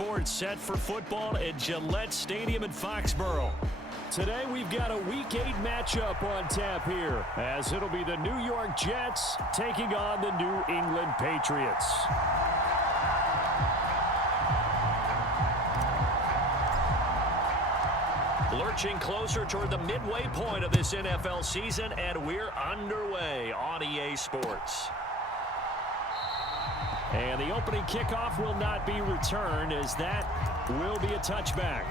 Sports set for football at Gillette Stadium in Foxborough. Today we've got a Week 8 matchup on tap here, as it'll be the New York Jets taking on the New England Patriots. Lurching closer toward the midway point of this NFL season, and we're underway on EA Sports. And the opening kickoff will not be returned, as that will be a touchback.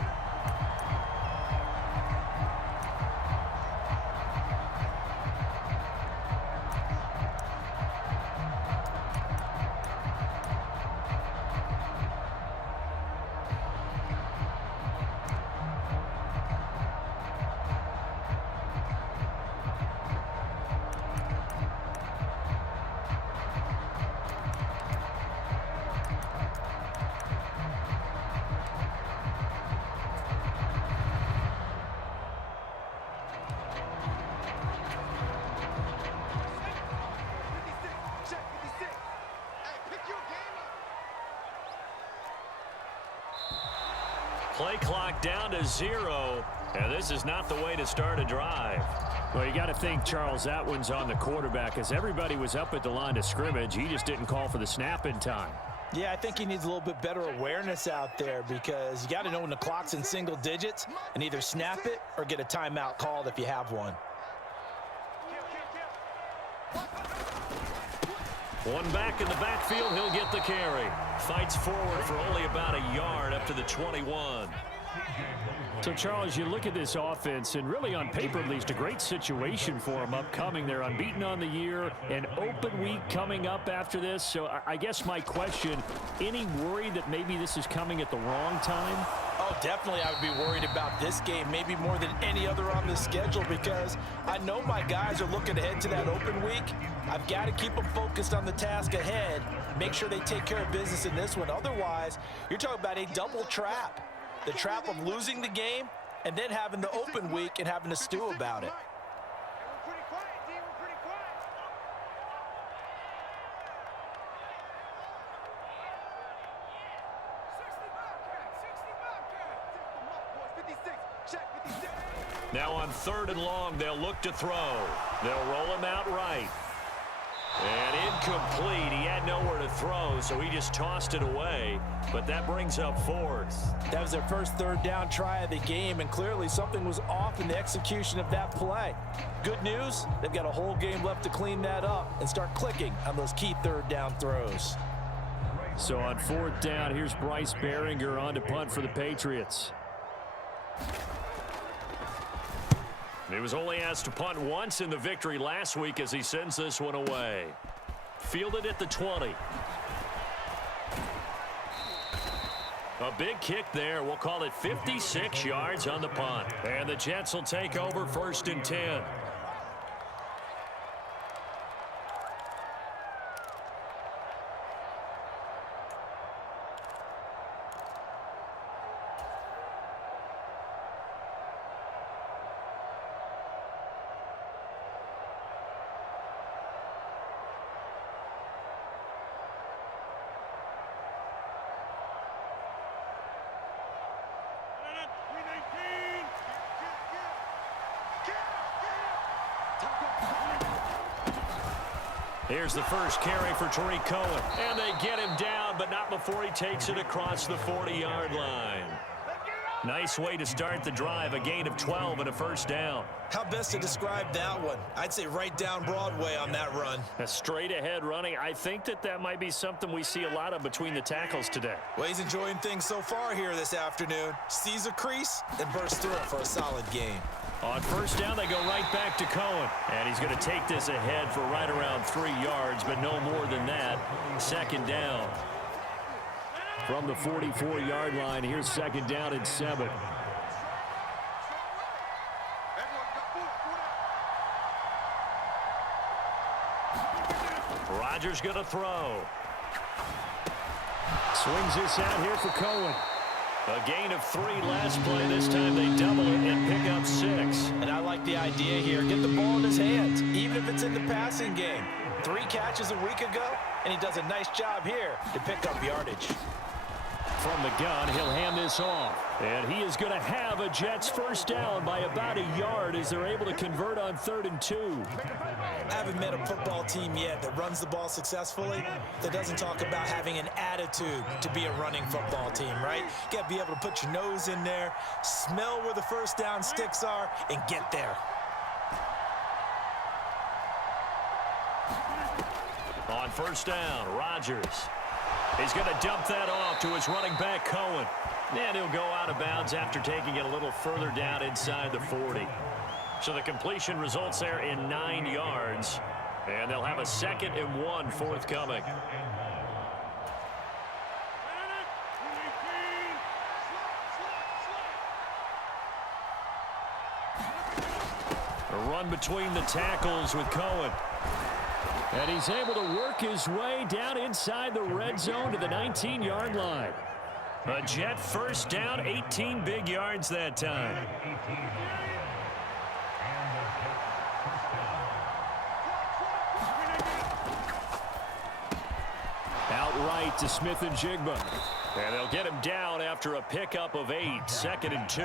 Play clock down to 0, and this is not the way to start a drive. Well, you got to think, Charles, that one's on the quarterback, as everybody was up at the line of scrimmage. He just didn't call for the snap in time. Yeah, I think he needs a little bit better awareness out there, because you got to know when the clock's in single digits and either snap it or get a timeout called if you have one. One back in the backfield, he'll get the carry. Fights forward for only about a yard up to the 21. So, Charles, you look at this offense, and really on paper at least, a great situation for them upcoming. They're unbeaten on the year, an open week coming up after this. So I guess my question, any worry that maybe this is coming at the wrong time? Oh, definitely I would be worried about this game, maybe more than any other on the schedule, because I know my guys are looking ahead to that open week. I've got to keep them focused on the task ahead, make sure they take care of business in this one. Otherwise, you're talking about a double trap. The trap of losing the game and then having the open week and having to stew about it. Now on 3rd and long, they'll look to throw. They'll roll him out right. And incomplete. He had nowhere to throw, so he just tossed it away. But that brings up 4th. That was their first 3rd down try of the game, and clearly something was off in the execution of that play. Good news, they've got a whole game left to clean that up and start clicking on those key 3rd down throws. So on 4th down, here's Bryce Behringer on to punt for the Patriots. He was only asked to punt once in the victory last week as he sends this one away. Fielded at the 20. A big kick there. We'll call it 56 yards on the punt. And the Jets will take over 1st and 10. Here's the first carry for Tariq Cohen. And they get him down, but not before he takes it across the 40-yard line. Nice way to start the drive, a gain of 12 and a 1st down. How best to describe that one? I'd say right down Broadway on that run. A straight-ahead running. I think that might be something we see a lot of between the tackles today. Well, he's enjoying things so far here this afternoon. Sees a crease and bursts through it for a solid game. On 1st down, they go right back to Cohen. And he's going to take this ahead for right around 3 yards, but no more than that. 2nd down. From the 44-yard line, here's 2nd down and 7. Rodgers going to throw. Swings this out here for Cohen. A gain of 3 last play. This time they double it and pick up 6. And I like the idea here. Get the ball in his hands, even if it's in the passing game. 3 catches a week ago, and he does a nice job here to pick up yardage. From the gun, he'll hand this off. And he is going to have a Jets first down by about a yard as they're able to convert on 3rd and 2. I haven't met a football team yet that runs the ball successfully that doesn't talk about having an attitude to be a running football team, right? You got to be able to put your nose in there, smell where the first down sticks are, and get there. On first down, Rodgers. He's going to dump that off to his running back, Cohen. And he'll go out of bounds after taking it a little further down inside the 40. So the completion results there in 9 yards. And they'll have a 2nd and 1 forthcoming. A run between the tackles with Cohen. And he's able to work his way down inside the red zone to the 19-yard line. A Jet first down, 18 big yards that time. Outright to Smith and Jigba. And they'll get him down after a pickup of 8, 2nd and 2.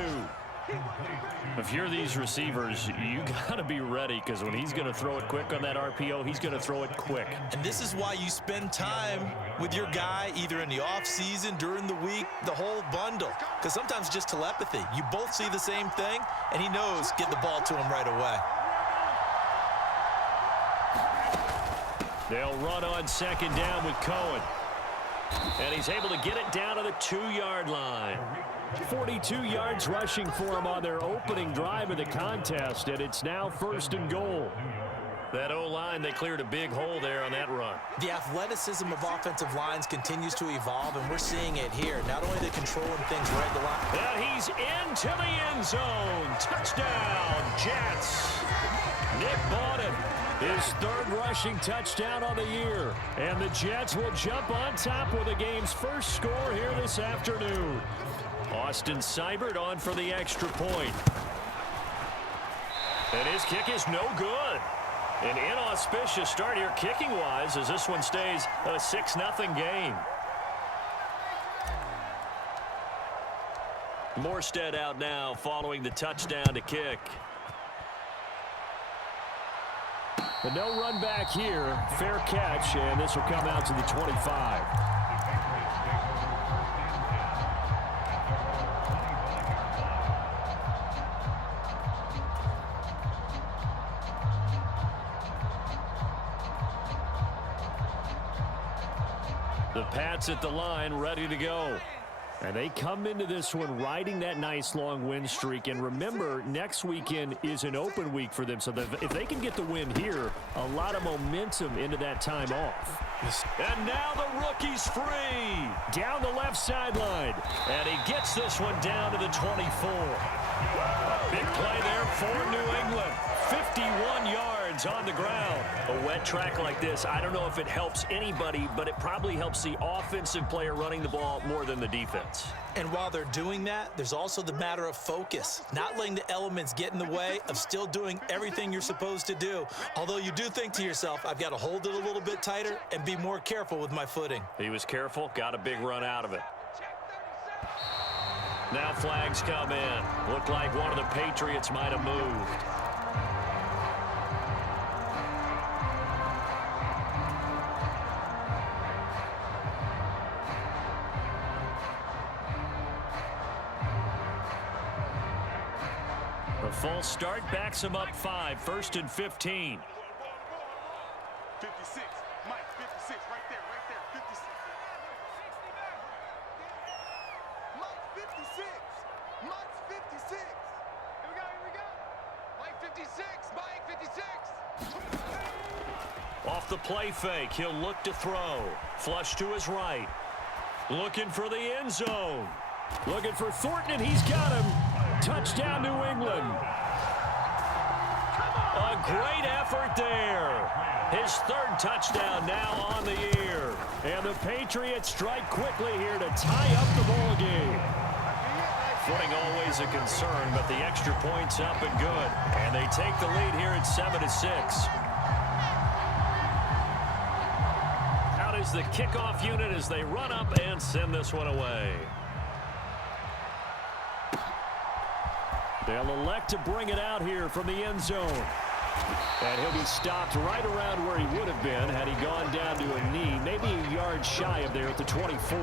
If you're these receivers, you got to be ready because when he's going to throw it quick on that RPO, he's going to throw it quick. And this is why you spend time with your guy either in the offseason, during the week, the whole bundle. Because sometimes just telepathy. You both see the same thing, and he knows get the ball to him right away. They'll run on 2nd down with Cohen. And he's able to get it down to the 2-yard line. 42 yards rushing for him on their opening drive of the contest, and it's now 1st and goal. That O-line, they cleared a big hole there on that run. The athleticism of offensive lines continues to evolve, and we're seeing it here. Not only the controlling things right at the line. And he's into the end zone. Touchdown, Jets. Nick Bawden, his 3rd rushing touchdown on the year. And the Jets will jump on top with the game's first score here this afternoon. Austin Seibert on for the extra point. And his kick is no good. An inauspicious start here kicking-wise as this one stays a 6-0 game. Morstead out now following the touchdown to kick. But no run back here. Fair catch, and this will come out to the 25. The Pats at the line, ready to go. And they come into this one riding that nice long win streak. And remember, next weekend is an open week for them. So if they can get the win here, a lot of momentum into that time off. And now the rookie's free. Down the left sideline. And he gets this one down to the 24. Big play there for New England. 51 yards on the ground. A wet track like this, I don't know if it helps anybody, but it probably helps the offensive player running the ball more than the defense. And while they're doing that, there's also the matter of focus. Not letting the elements get in the way of still doing everything you're supposed to do. Although you do think to yourself, I've got to hold it a little bit tighter and be more careful with my footing. He was careful, got a big run out of it. Now flags come in. Looked like one of the Patriots might have moved. A false start backs him up 5, 1st and 15. 56, Mike, 56, right there, 56. Mike's 56. Here we go. Mike 56, Mike 56. Off the play fake, he'll look to throw. Flush to his right. Looking for the end zone. Looking for Thornton, and he's got him. Touchdown, New England. A great effort there. His 3rd touchdown now on the year. And the Patriots strike quickly here to tie up the ball game. Footing always a concern, but the extra point's up and good. And they take the lead here at 7-6. is the kickoff unit as they run up and send this one away. They'll elect to bring it out here from the end zone. And he'll be stopped right around where he would have been had he gone down to a knee, maybe a yard shy of there at the 24.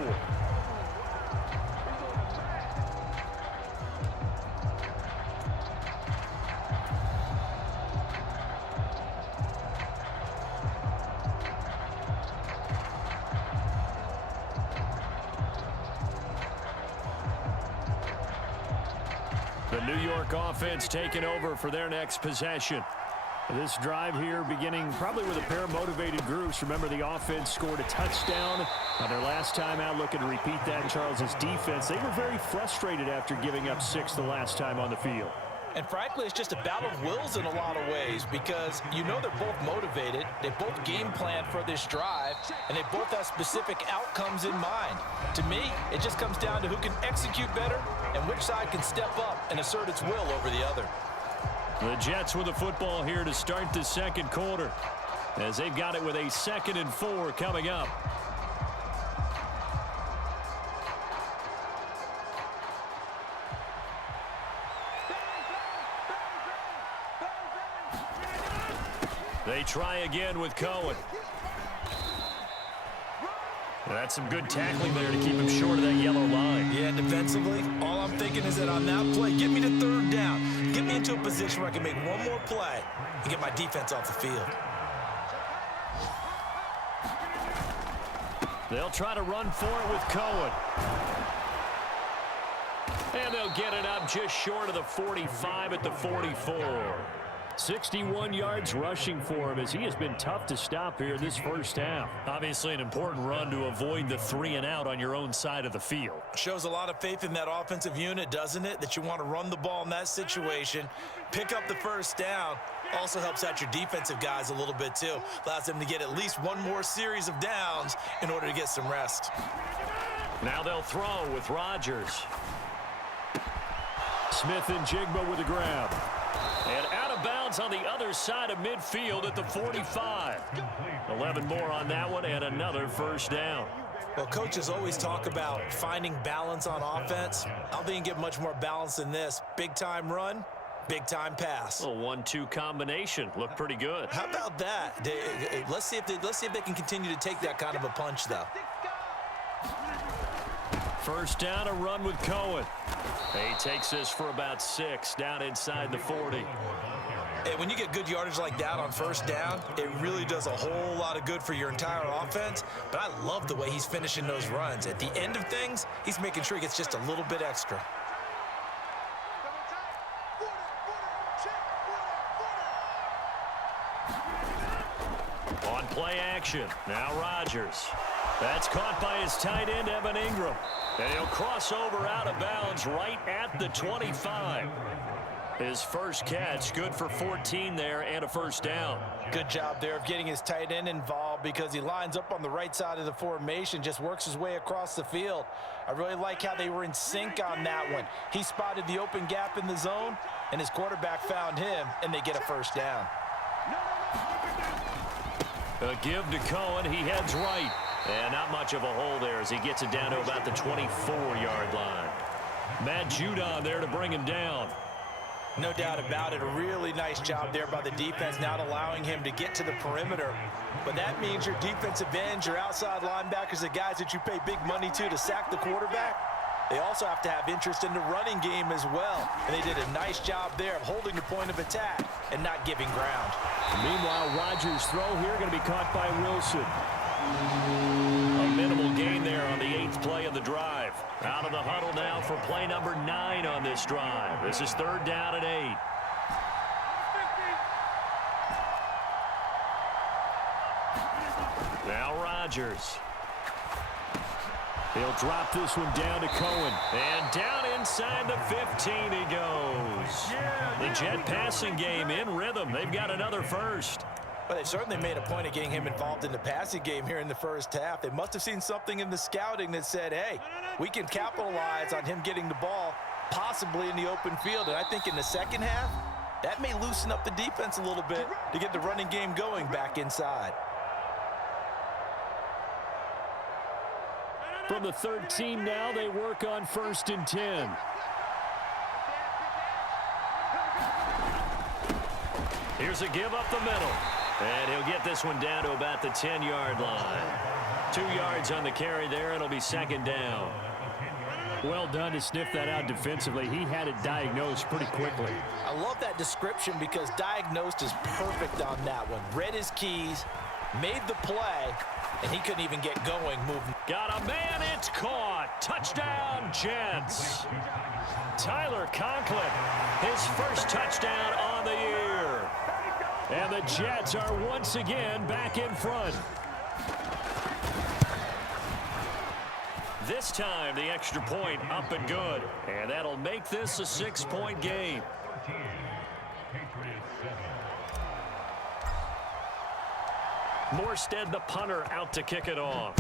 The New York offense taking over for their next possession. This drive here beginning probably with a pair of motivated groups. Remember, the offense scored a touchdown on their last time out. Looking to repeat that in Charles's defense. They were very frustrated after giving up 6 the last time on the field. And frankly, it's just a battle of wills in a lot of ways because you know they're both motivated. They both game plan for this drive, and they both have specific outcomes in mind. To me, it just comes down to who can execute better and which side can step up and assert its will over the other. The Jets with the football here to start the second quarter as they've got it with a 2nd and 4 coming up. They try again with Cohen. That's some good tackling there to keep him short of that yellow line. Yeah, defensively, all I'm thinking is that on that play, get me to 3rd down. Get me into a position where I can make one more play and get my defense off the field. They'll try to run for it with Cohen. And they'll get it up just short of the 45 at the 44. 61 yards rushing for him as he has been tough to stop here this first half. Obviously an important run to avoid the 3 and out on your own side of the field. Shows a lot of faith in that offensive unit, doesn't it? That you want to run the ball in that situation, pick up the first down. Also helps out your defensive guys a little bit too. Allows them to get at least one more series of downs in order to get some rest. Now they'll throw with Rodgers. Smith and Jigba with the grab. And out of bounds on the other side of midfield at the 45. 11 more on that one and another first down. Well, coaches always talk about finding balance on offense. I don't think you can get much more balance than this. Big-time run, big-time pass. A 1-2 combination. Looked pretty good. How about that? Let's see if they can continue to take that kind of a punch, though. First down, a run with Cohen. He takes this for about 6 down inside the 40. Hey, when you get good yardage like that on first down, it really does a whole lot of good for your entire offense. But I love the way he's finishing those runs. At the end of things, he's making sure he gets just a little bit extra. On play action, now Rodgers. That's caught by his tight end, Evan Ingram. And he'll cross over out of bounds right at the 25. His first catch, good for 14 there and a first down. Good job there of getting his tight end involved because he lines up on the right side of the formation, just works his way across the field. I really like how they were in sync on that one. He spotted the open gap in the zone, and his quarterback found him, and they get a first down. A give to Cohen. He heads right. And not much of a hole there as he gets it down to about the 24-yard line. Matt Judon there to bring him down. No doubt about it. A really nice job there by the defense, not allowing him to get to the perimeter. But that means your defensive ends, your outside linebackers, the guys that you pay big money to sack the quarterback, they also have to have interest in the running game as well. And they did a nice job there of holding the point of attack and not giving ground. Meanwhile, Rodgers' throw here going to be caught by Wilson. A minimal gain there on the 8th play of the drive. Out of the huddle now for play number 9 on this drive. This is 3rd down and 8. Now Rodgers. He'll drop this one down to Cohen. And down inside the 15 he goes. The Jet passing game in rhythm. They've got another first. But they certainly made a point of getting him involved in the passing game here in the first half. They must have seen something in the scouting that said, hey, we can capitalize on him getting the ball possibly in the open field. And I think in the second half, that may loosen up the defense a little bit to get the running game going back inside. From the 13 now, they work on 1st and 10. Here's a give up the middle. And he'll get this one down to about the 10-yard line. 2 yards on the carry there. It'll be 2nd down. Well done to sniff that out defensively. He had it diagnosed pretty quickly. I love that description because diagnosed is perfect on that one. Read his keys, made the play, and he couldn't even get going moving. Got a man, it's caught. Touchdown, Jets. Tyler Conklin, his first touchdown on the year. And the Jets are once again back in front. This time, the extra point up and good. And that'll make this a 6-point game. Morstead, the punter, out to kick it off.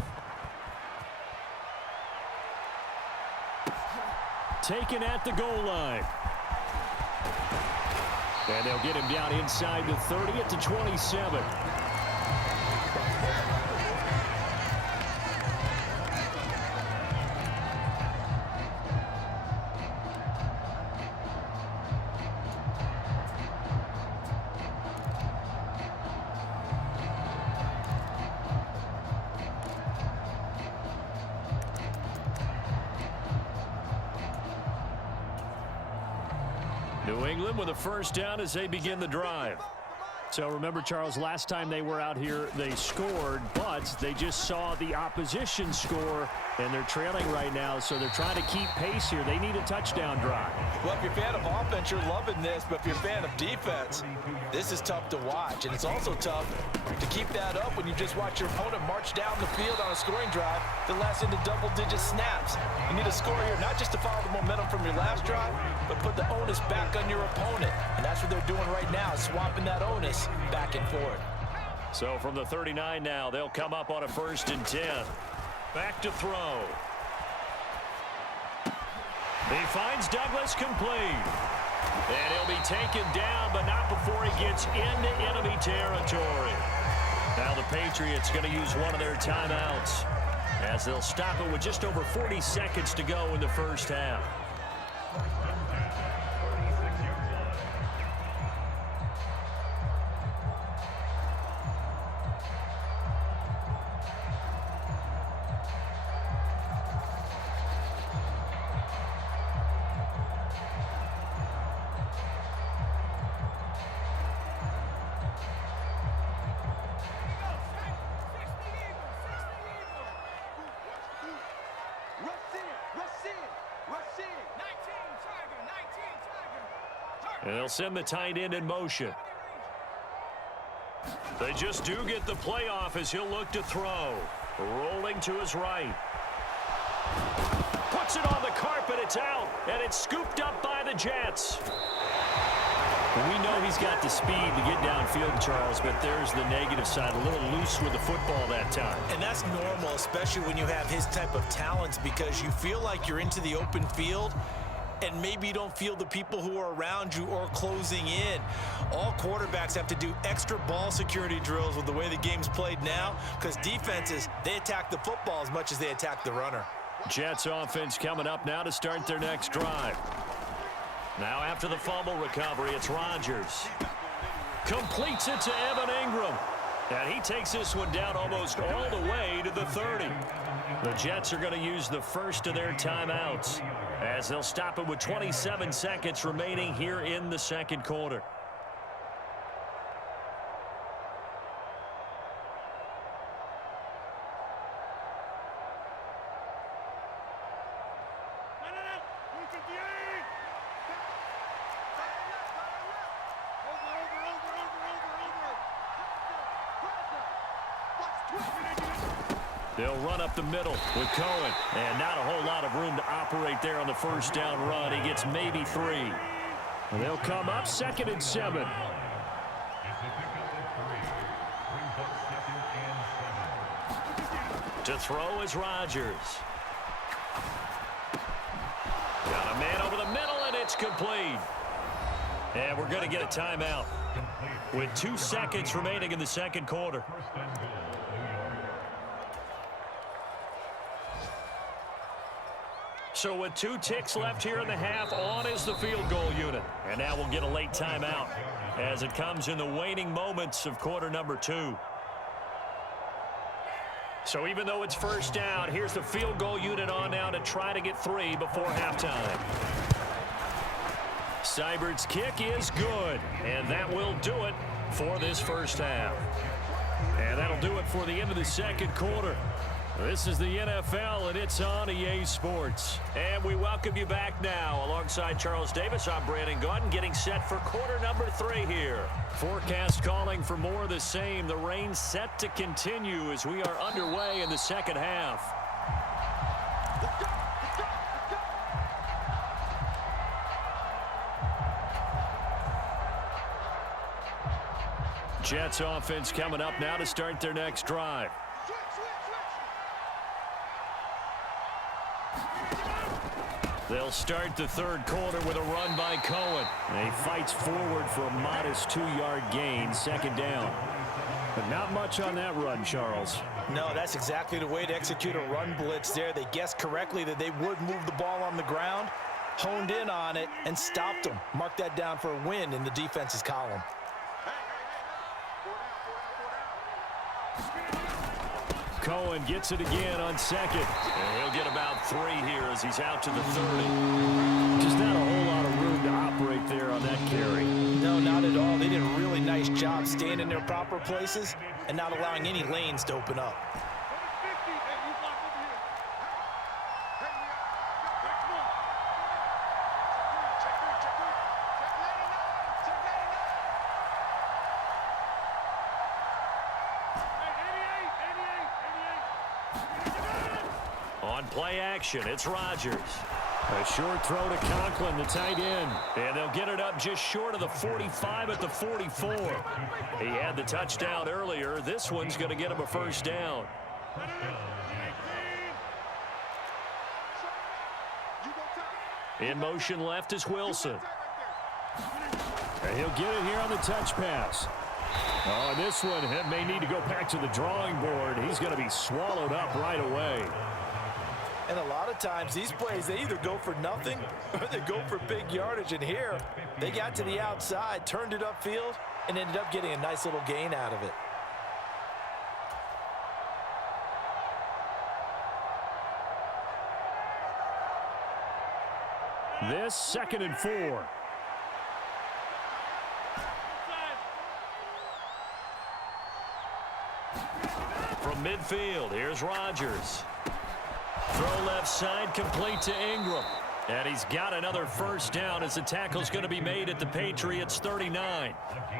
Taken at the goal line. And they'll get him down inside the 30 at the 27. New England with a first down as they begin the drive. So remember, Charles, last time they were out here, they scored, but they just saw the opposition score, and they're trailing right now, so they're trying to keep pace here. They need a touchdown drive. Well, if you're a fan of offense, you're loving this, but if you're a fan of defense, this is tough to watch, and it's also tough to keep that up when you just watch your opponent march down the field on a scoring drive that lasts into double-digit snaps. You need a score here, not just to follow the momentum from your last drive, but put the onus back on your opponent, and that's what they're doing right now, swapping that onus back and forth. So from the 39 now, they'll come up on a 1st and 10. Back to throw. He finds Douglas complete. And he'll be taken down, but not before he gets into enemy territory. Now the Patriots going to use one of their timeouts as they'll stop it with just over 40 seconds to go in the first half. And they'll send the tight end in motion. They just do get the play off as he'll look to throw. Rolling to his right. Puts it on the carpet, it's out, and it's scooped up by the Jets. We know he's got the speed to get downfield, Charles, but there's the negative side, a little loose with the football that time. And that's normal, especially when you have his type of talents, because you feel like you're into the open field and maybe you don't feel the people who are around you or closing in. All quarterbacks have to do extra ball security drills with the way the game's played now, because defenses, they attack the football as much as they attack the runner. Jets offense coming up now to start their next drive. Now after the fumble recovery, it's Rodgers. Completes it to Evan Ingram. And he takes this one down almost all the way to the 30. The Jets are going to use the first of their timeouts as they'll stop it with 27 seconds remaining here in the second quarter. They'll run up the middle with Cohen, and not a whole lot of room to operate there on the first down run. He gets maybe 3. And they'll come up 2nd and 7. To throw is Rodgers. Got a man over the middle, and it's complete. And we're going to get a timeout with 2 seconds remaining in the second quarter. So with 2 ticks left here in the half, on is the field goal unit. And now we'll get a late timeout as it comes in the waning moments of quarter number 2. So even though it's first down, here's the field goal unit on now to try to get 3 before halftime. Seibert's kick is good, and that will do it for this first half. And that'll do it for the end of the second quarter. This is the NFL, and it's on EA Sports. And we welcome you back now. Alongside Charles Davis, I'm Brandon Gaudin, getting set for quarter number 3 here. Forecast calling for more of the same. The rain set to continue as we are underway in the second half. Jets offense coming up now to start their next drive. They'll start the third quarter with a run by Cohen. He fights forward for a modest 2-yard gain, second down. But not much on that run, Charles. No, that's exactly the way to execute a run blitz there. They guessed correctly that they would move the ball on the ground, honed in on it, and stopped them. Mark that down for a win in the defense's column. Cohen gets it again on second. And he'll get about 3 here as he's out to the 30. Just not a whole lot of room to operate there on that carry. No, not at all. They did a really nice job staying in their proper places and not allowing any lanes to open up. Play action. It's Rodgers. A short throw to Conklin, the tight end. And they'll get it up just short of the 45 at the 44. He had the touchdown earlier. This one's going to get him a first down. In motion left is Wilson. And he'll get it here on the touch pass. Oh, this one may need to go back to the drawing board. He's going to be swallowed up right away. And a lot of times, these plays, they either go for nothing or they go for big yardage. And here, they got to the outside, turned it upfield, and ended up getting a nice little gain out of it. This 2nd and 4. From midfield, here's Rodgers. Throw left side, complete to Ingram. And he's got another first down as the tackle's going to be made at the Patriots 39.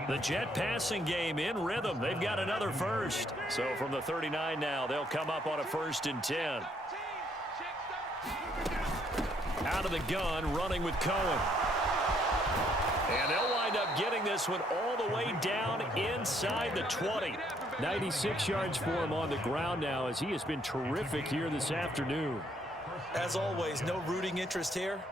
The Jet passing game in rhythm. They've got another first. So from the 39 now, they'll come up on a 1st and 10. Out of the gun, running with Cohen. And they'll wind up getting this one all the way down inside the 20. 96 yards for him on the ground now as he has been terrific here this afternoon. As always, no rooting interest here,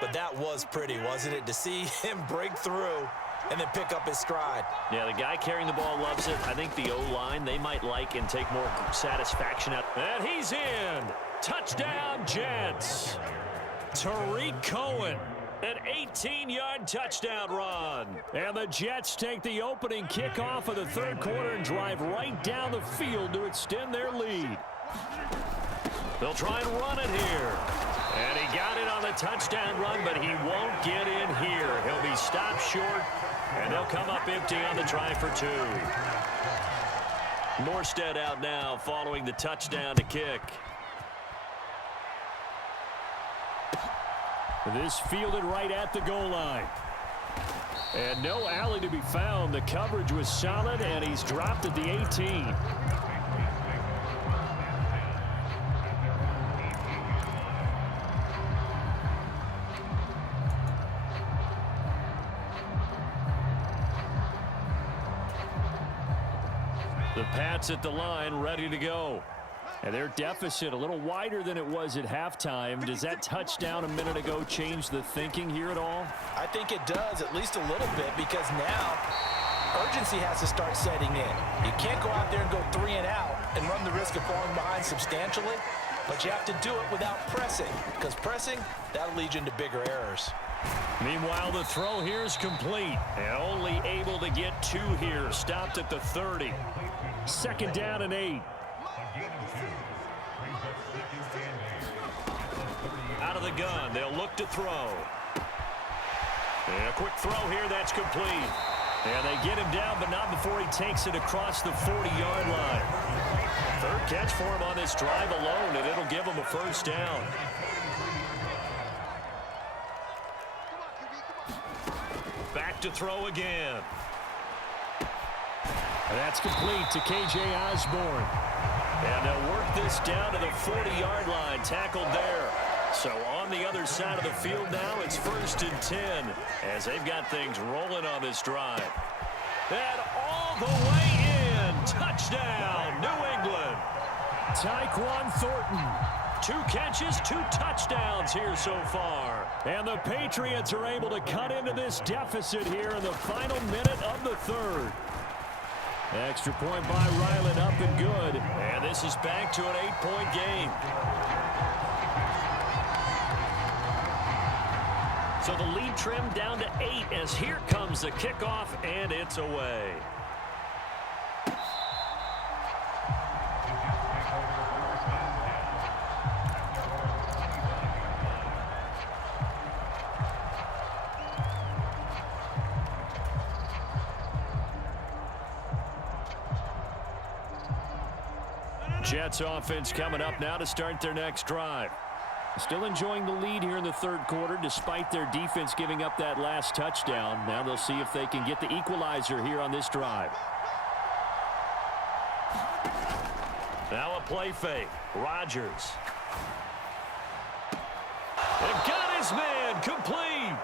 but that was pretty, wasn't it? To see him break through and then pick up his stride. Yeah, the guy carrying the ball loves it. I think the O-line, they might like and take more satisfaction out. And he's in. Touchdown, Jets. Tariq Cohen. An 18-yard touchdown run. And the Jets take the opening kickoff of the third quarter and drive right down the field to extend their lead. They'll try and run it here. And he got it on the touchdown run, but he won't get in here. He'll be stopped short, and they'll come up empty on the try for 2. Morstead out now following the touchdown to kick. This fielded right at the goal line. And no alley to be found. The coverage was solid, and he's dropped at the 18. The Pats at the line, ready to go. And their deficit a little wider than it was at halftime. Does that touchdown a minute ago change the thinking here at all? I think it does, at least a little bit, because now urgency has to start setting in. You can't go out there and go 3 and out and run the risk of falling behind substantially. But you have to do it without pressing, because pressing, that'll lead you into bigger errors. Meanwhile, the throw here is complete, and only able to get 2 here, stopped at the 30. 2nd down and 8. Out of the gun, they'll look to throw. And a quick throw here, that's complete. And they get him down, but not before he takes it across the 40-yard line. 3rd catch for him on this drive alone, and it'll give him a 1st down. Back to throw again. And that's complete to K.J. Osborne. And they'll work this down to the 40-yard line, tackled there. So on the other side of the field now, it's 1st and 10 as they've got things rolling on this drive. And all the way in, touchdown, New England. Tyquan Thornton, 2 catches, 2 touchdowns here so far. And the Patriots are able to cut into this deficit here in the final minute of the 3rd. Extra point by Ryland, up and good. And this is back to an 8-point game. So the lead trimmed down to 8 as here comes the kickoff, and it's away. Jets offense coming up now to start their next drive. Still enjoying the lead here in the 3rd quarter despite their defense giving up that last touchdown. Now they'll see if they can get the equalizer here on this drive. Now a play fake. Rodgers. And got his man complete.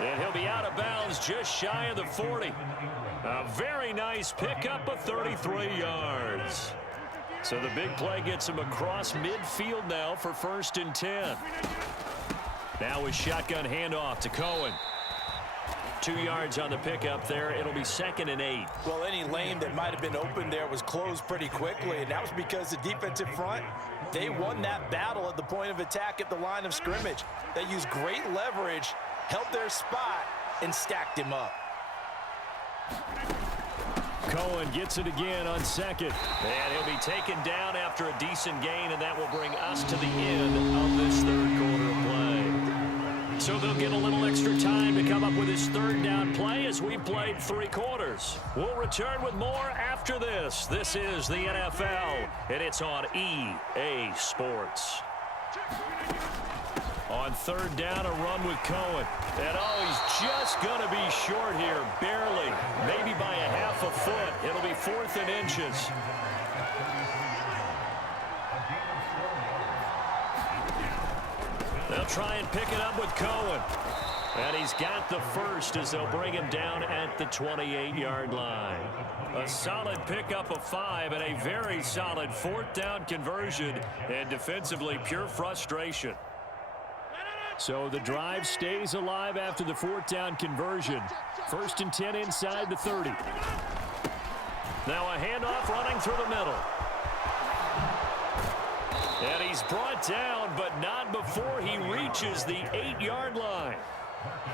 And he'll be out of bounds just shy of the 40. A very nice pickup of 33 yards. So the big play gets him across midfield now for 1st and 10. Now a shotgun handoff to Cohen. 2 yards on the pickup there. It'll be 2nd and 8. Well, any lane that might have been open there was closed pretty quickly, and that was because the defensive front, they won that battle at the point of attack at the line of scrimmage. They used great leverage, held their spot, and stacked him up. Cohen gets it again on 2nd. And he'll be taken down after a decent gain, and that will bring us to the end of this 3rd quarter of play. So they'll get a little extra time to come up with his 3rd down play as we played 3 quarters. We'll return with more after this. This is the NFL, and it's on EA Sports. On 3rd down, a run with Cohen. And he's just going to be short here, barely, maybe by a half a foot. It'll be 4th and inches. They'll try and pick it up with Cohen. And he's got the 1st as they'll bring him down at the 28-yard line. A solid pickup of 5 and a very solid 4th down conversion. And defensively, pure frustration. So the drive stays alive after the 4th down conversion. 1st and 10 inside the 30. Now a handoff running through the middle. And he's brought down, but not before he reaches the 8-yard line.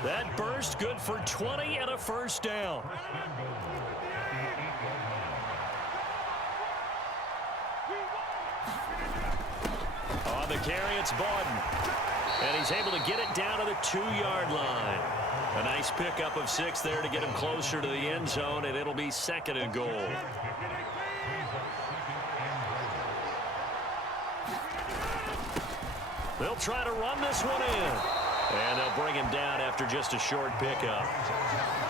That burst good for 20 and a 1st down. On the carry, it's Bawden. And he's able to get it down to the 2-yard line. A nice pickup of 6 there to get him closer to the end zone, and it'll be 2nd and goal. They'll try to run this one in. And they'll bring him down after just a short pickup.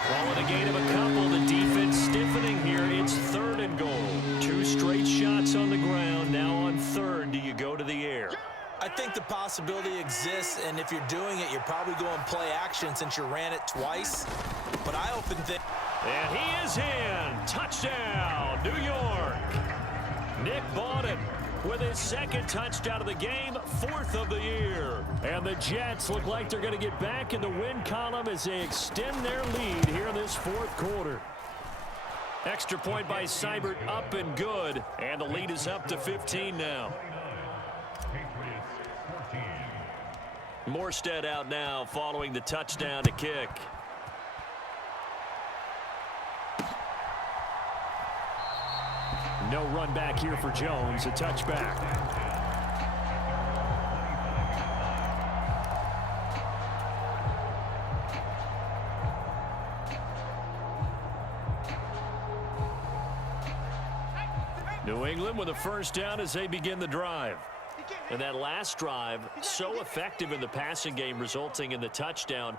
Following a gain of a couple, the defense stiffening here. It's 3rd and goal. 2 straight shots on the ground. Now on 3rd, do you go to the air? I think the possibility exists, and if you're doing it, you're probably going play action since you ran it twice. But I often think... And he is in. Touchdown, New York. Nick Bawden with his 2nd touchdown of the game, 4th of the year. And the Jets look like they're going to get back in the win column as they extend their lead here in this 4th quarter. Extra point by Seibert, up and good. And the lead is up to 15 now. Morstead out now following the touchdown to kick. No run back here for Jones, a touchback. New England with a first down as they begin the drive. And that last drive, so effective in the passing game, resulting in the touchdown.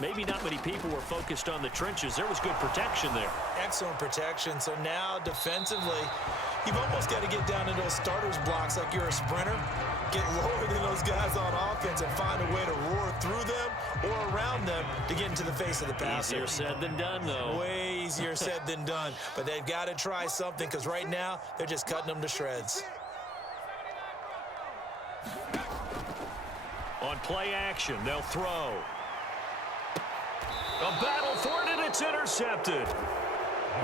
Maybe not many people were focused on the trenches. There was good protection there. Excellent protection. So now defensively, you've almost got to get down into those starters blocks like you're a sprinter. Get lower than those guys on offense and find a way to roar through them or around them to get into the face of the passer. Easier said than done, though. Way easier said than done. But they've got to try something because right now they're just cutting them to shreds. On play action, they'll throw. A battle for it, and it's intercepted.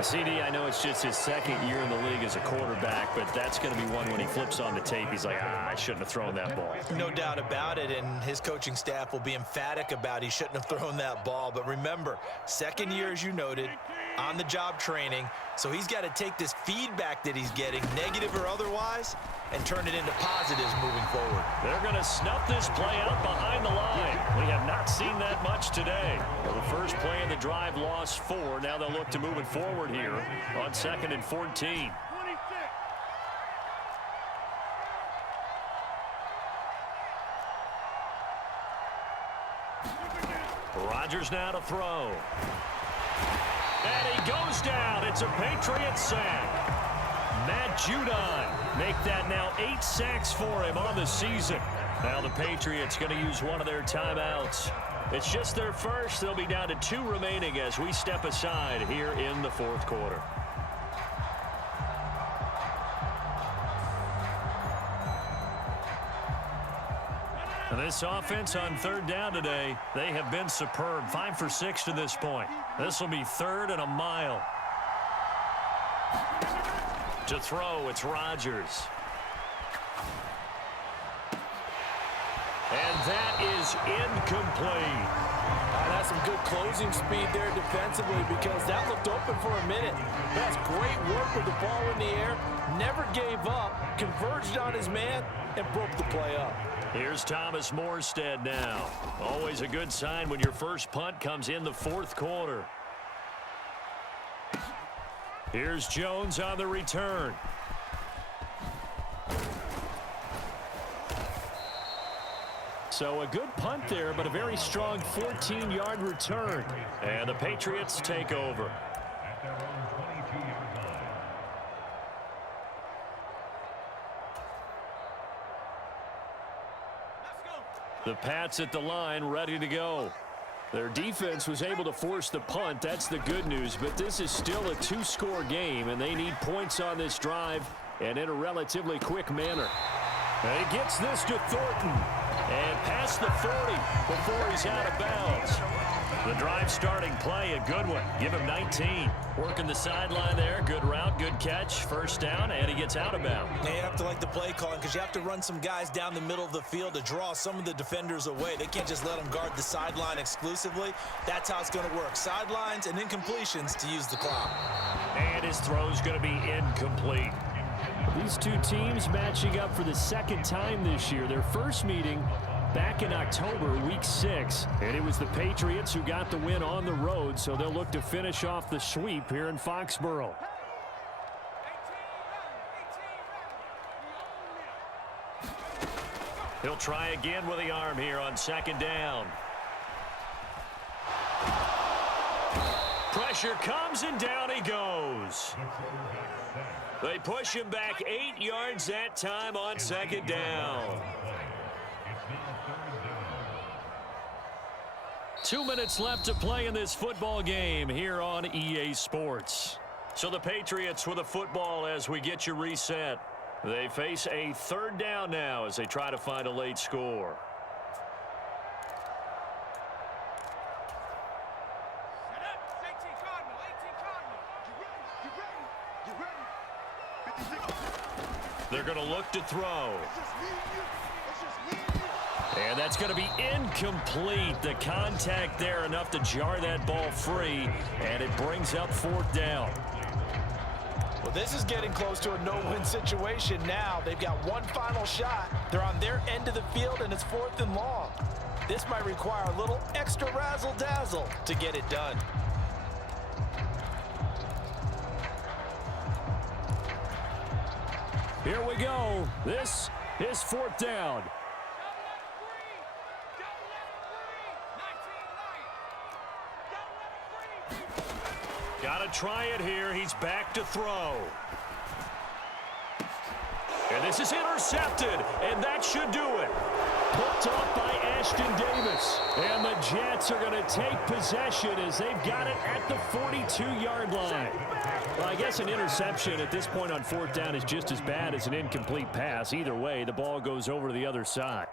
CD, I know it's just his second year in the league as a quarterback, but that's going to be one when he flips on the tape. He's like, I shouldn't have thrown that ball. No doubt about it, and his coaching staff will be emphatic about he shouldn't have thrown that ball. But remember, second year, as you noted, on-the-job training, so he's got to take this feedback that he's getting, negative or otherwise, and turn it into positives moving forward. They're going to snuff this play out behind the line. We have not seen that much today. Well, the first play of the drive lost 4. Now they'll look to move it forward here on 2nd and 14. Rodgers now to throw. And he goes down. It's a Patriots sack. Matt Judon make that now 8 sacks for him on the season. Now the Patriots going to use one of their timeouts. It's just their first. They'll be down to 2 remaining as we step aside here in the 4th quarter. And this offense on 3rd down today, they have been superb. 5 for 6 to this point. This will be 3rd and a mile. To throw, it's Rodgers. And that is incomplete. That's some good closing speed there defensively because that looked open for a minute. That's great work with the ball in the air. Never gave up, converged on his man, and broke the play up. Here's Thomas Morstead now. Always a good sign when your first punt comes in the 4th quarter. Here's Jones on the return. So a good punt there, but a very strong 14-yard return. And the Patriots take over. The Pats at the line, ready to go. Their defense was able to force the punt. That's the good news, but this is still a 2-score game, and they need points on this drive and in a relatively quick manner. And he gets this to Thornton and past the 40 before he's out of bounds. The drive starting play, a good one. Give him 19. Working the sideline there. Good route, good catch. First down, and he gets out of bounds. Now you have to like the play calling because you have to run some guys down the middle of the field to draw some of the defenders away. They can't just let them guard the sideline exclusively. That's how it's going to work. Sidelines and incompletions to use the clock. And his throw's going to be incomplete. These two teams matching up for the 2nd time this year. Their first meeting back in October, week 6. And it was the Patriots who got the win on the road, so they'll look to finish off the sweep here in Foxborough. He'll try again with the arm here on 2nd down. Pressure comes, and down he goes. They push him back 8 yards that time on 2nd down. 2 minutes left to play in this football game here on EA Sports. So the Patriots with a football as we get you reset. They face a 3rd down now as they try to find a late score. They're going to look to throw. And that's going to be incomplete. The contact there enough to jar that ball free, and it brings up 4th down. Well, this is getting close to a no-win situation now. They've got one final shot. They're on their end of the field, and it's 4th and long. This might require a little extra razzle-dazzle to get it done. Here we go. This is 4th down. Got to try it here. He's back to throw. And this is intercepted, and that should do it. Picked off by Ashton Davis. And the Jets are going to take possession as they've got it at the 42-yard line. Well, I guess an interception at this point on 4th down is just as bad as an incomplete pass. Either way, the ball goes over to the other side.